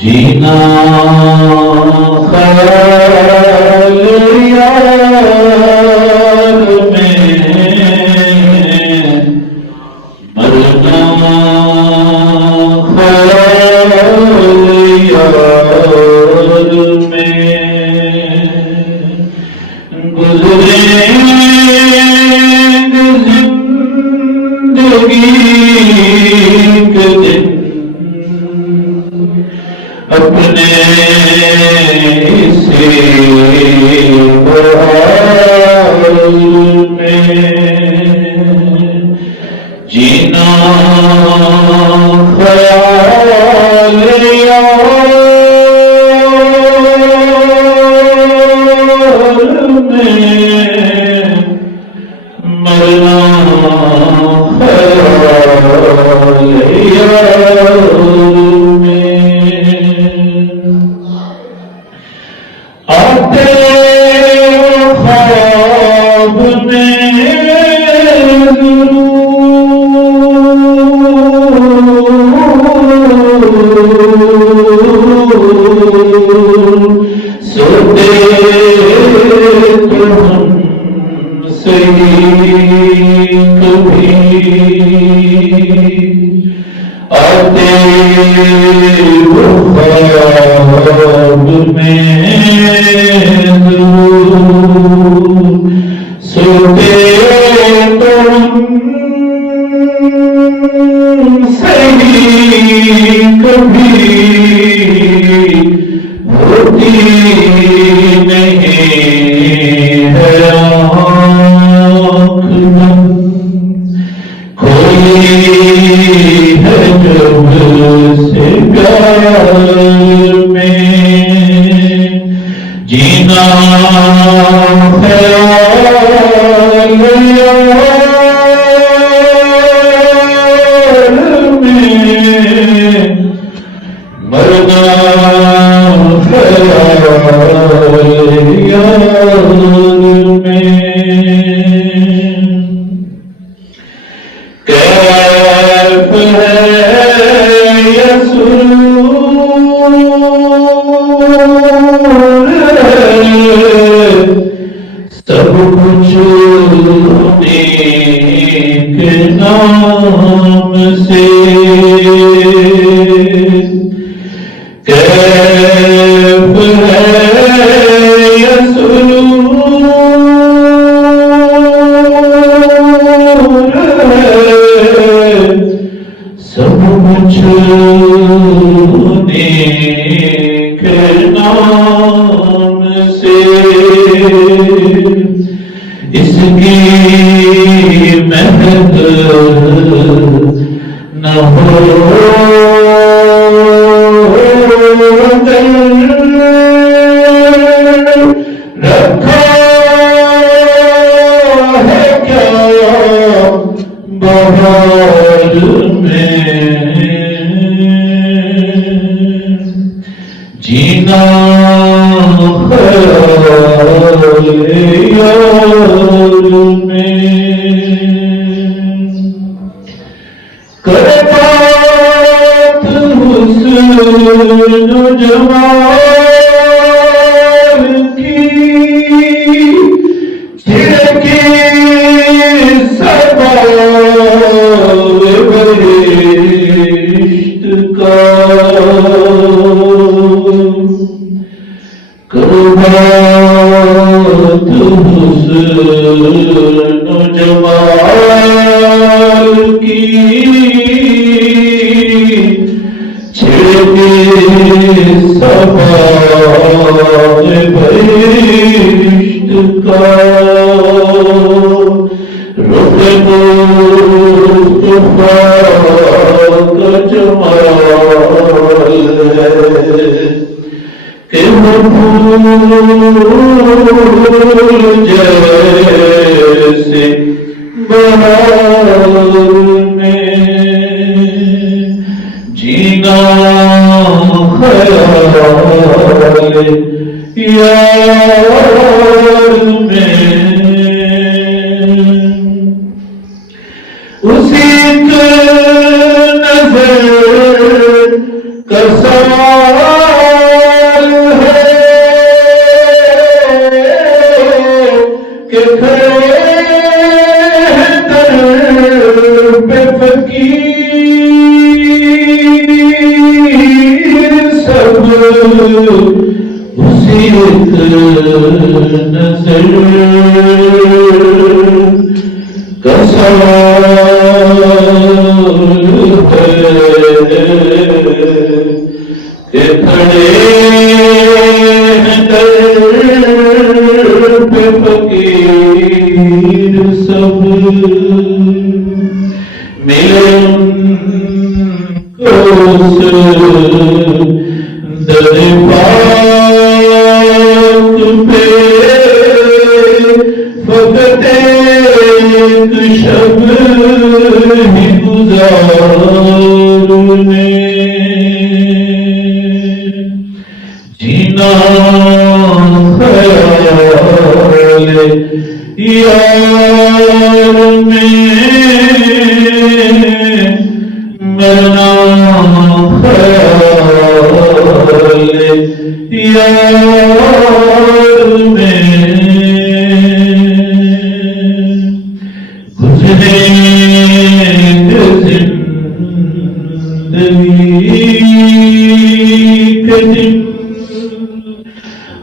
जीना ख्याल यार में, मरना ख्याल यार में। गुज़रेंगे जिंदगी के दिन अपने से हाल में। जीना ख्याल यार में, मरना ख्याल यार में। आते ख्वाब में ज़रूर, सोते तो हमसे कभी, आते वो ख्वाब में ज़रूर, सोते तो हमसे कभी, होती नहीं है आँख बंद, कोई है जब से प्यार में। जीना ख्याल यार में, मरना ख्याल यार में। कैफ है ये सुरूर है, सब कुछ होने के नाम से। कैफ है ये सुरूर है, सब कुछ होने के नाम से। इसकी महक न हो रखा है क्या बहार में। जीना ख्याल यार में, करे बात हुस्न जमाल की, छिड़के सवाल बहिश्त का। करो बात हुस्न जमाल की, छिड़के सवाल बहिश्त का। रुख मुस्तफा का जमाल है कि वो फूल जैसे बहार में। जीना ख्याल यार में, उसी नजर का उसी एक नजर का सवाल है कि खड़े हैं दर पे फकीर सब, मिले उनको दर पाक पे फकत एक शब ही गुजारने, जीना ख्याल यार में, मरना ख्याल यार में, गुज़रेंगे ज़िंदगी के दिन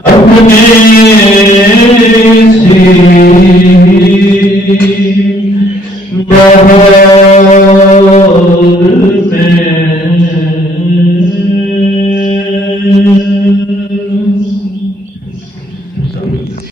अपने सी बहार